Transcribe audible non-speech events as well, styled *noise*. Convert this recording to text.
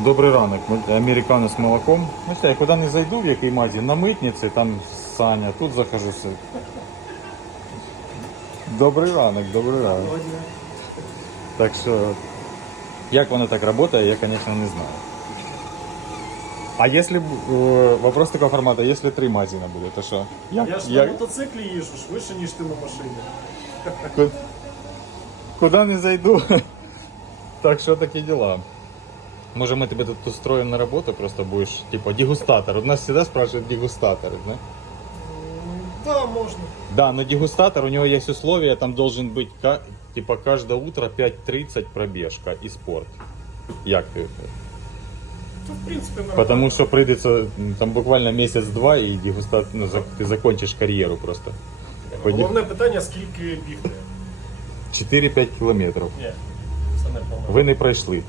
Добрий ранок, американо з молоком. Ну що, я куди не зайду, в який магазин, на митниці, там Саня, тут захожу все. Добрий ранок, добрий ранок. Так що, як воно так працює, я, звісно, не знаю. А якщо б, е, вопрос такого формату, якщо три магазина буде, то що? Як, Я ж на мотоциклі їжджу швидше, ніж ти на машині. Ку- Куда не зайду. *laughs* Так що такі дела. Може ми тебе тут устроим на работу, просто будешь, типа, дегустатор. У нас всегда спрашивают дегустатор, да? Да, можна. Да, но дегустатор, у него есть условия, там должен быть, ка- типа, каждое утро 5.30 пробежка и спорт. Як ты? То, в принципі, нормально. Потому что придется м, там буквально месяц-два и дегустат, ну, за- ты закончишь карьеру просто. Головне питання, скільки бігти. 4-5 кілометрів. Ні, це не помилка. Ви не пройшли.